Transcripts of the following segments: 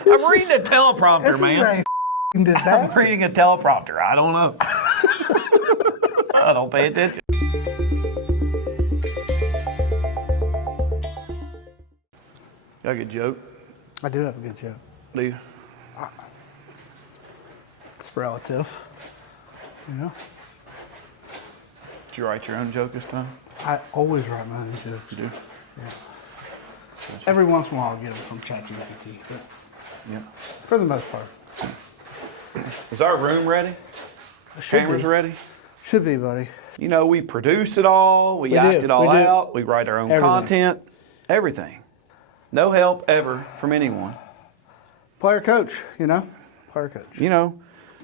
I'm reading a teleprompter, man. This is a I'm disaster. reading a teleprompter. I don't know. I don't pay attention. Got a good joke? I do have a good joke. Do you? It's relative. You know? Did you write your own joke this time? I always write my own jokes. You do? Yeah. Every once in a while I'll get them from ChatGPT, but Yeah. for the most part. Is our room ready? Cameras ready? Should be, buddy. You know, we produce it all. We act do. it all We do. out. We write our own Everything. content. Everything. No help ever from anyone. Player coach, you know? Player coach. You know,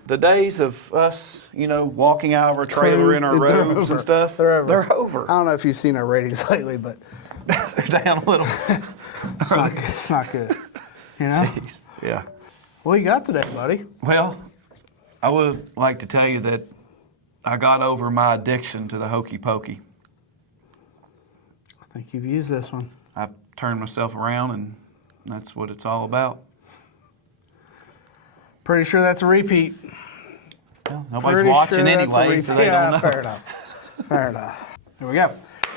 the days of us, walking out of our trailer in our They're robes over. and stuff, They're over. They're over. I don't know if you've seen our ratings lately, but They're down a little. it's not good. You know? Jeez. Yeah. What you got today, buddy? Well, I would like to tell you that I got over my addiction to the hokey pokey. I think you've used this one. I've turned myself around, and that's what it's all about. Pretty sure that's a repeat. Well, nobody's Pretty watching sure that's a anyway, repeat. so they Yeah, don't know. fair enough. Fair enough. Here we go.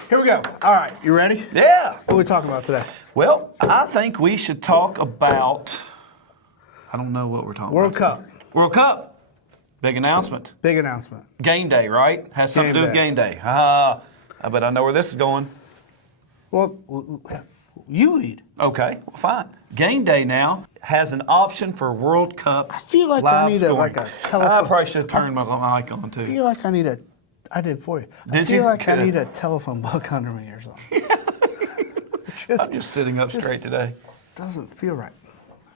Here we go. All right, you ready? Yeah. What are we talking about today? Well, I think we should talk about, I don't know what we're talking World about. Cup. World Cup. Big announcement. Big announcement. Game day, right? Has something to do with Game game day. I bet I know where this is going. Well, you lead. Okay, well, fine. Game day now has an option for World Cup. I feel like I need a telephone. I probably should have turned my mic on too. I feel like I need a. I did for you. I Did feel you? like I Good. need a telephone book under me or something. I'm just sitting up straight today. Doesn't feel right.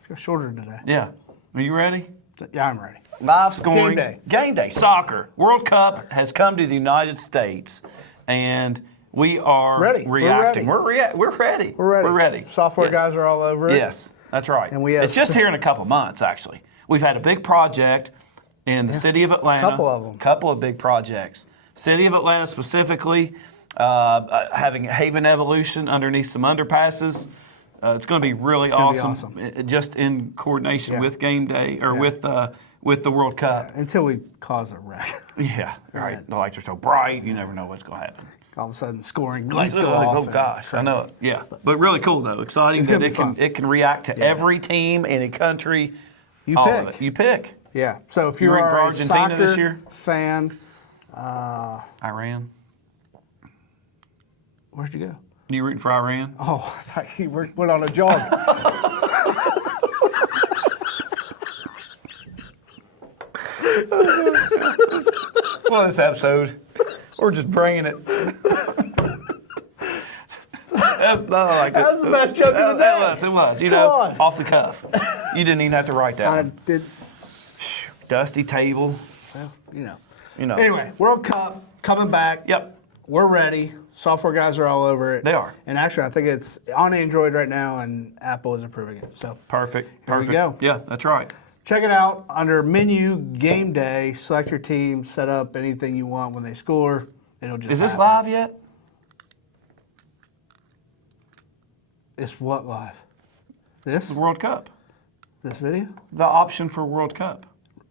I feel shorter today. Yeah. Are you ready? Yeah, I'm ready. Live scoring. Game day. Game day. Soccer. World Cup has come to the United States, and we are Ready. reacting. We're We're ready. We're ready. We're ready. Software Yeah. guys are all over it. Yes, that's right. And we have it's just here in a couple months, actually. We've had a big project in the city of Atlanta. Couple of them. Couple of big projects. City of Atlanta specifically, having Haven Evolution underneath some underpasses. It's going to be really awesome. Just in coordination with game day or with the World Cup. Until we cause a wreck. Yeah, right. The lights are so bright, you never know what's going to happen. All of a sudden, scoring lights go off. Oh gosh, I know it. Yeah, but really cool though. Exciting It's that gonna be fun. it can react to every team, any country. You all pick. of it. You pick. Yeah. So if You you're rooting for a Argentina soccer this year? fan, Iran. where'd you go? You rooting for Iran? Oh, I thought you went on a jog. Well, this episode, we're just bringing it. That's not like That was the best joke of the day. It was. You Come know, on. off the cuff. You didn't even have to write that I one. did. Dusty table. Well, you know. You know. Anyway, World Cup coming back. Yep. We're ready. Software guys are all over it. They are. And actually, I think it's on Android right now, and Apple is approving it. So Perfect. Here we Perfect. go. Yeah, that's right. check it out under menu game day. Select your team. Set up anything you want when they score. It'll just. Is this happen. live yet? It's what live? This? The World Cup. This video? The option for World Cup.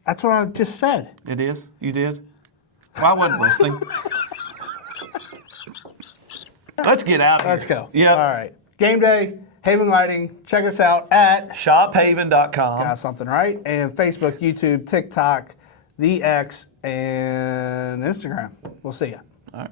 That's what I just said. It is? You did? Well, I wasn't listening. Let's get out of here. Let's go. Yeah. All right. Game day, Haven Lighting. Check us out at shophaven.com. Got Something Right. And Facebook, YouTube, TikTok, the X, and Instagram. We'll see you. All right.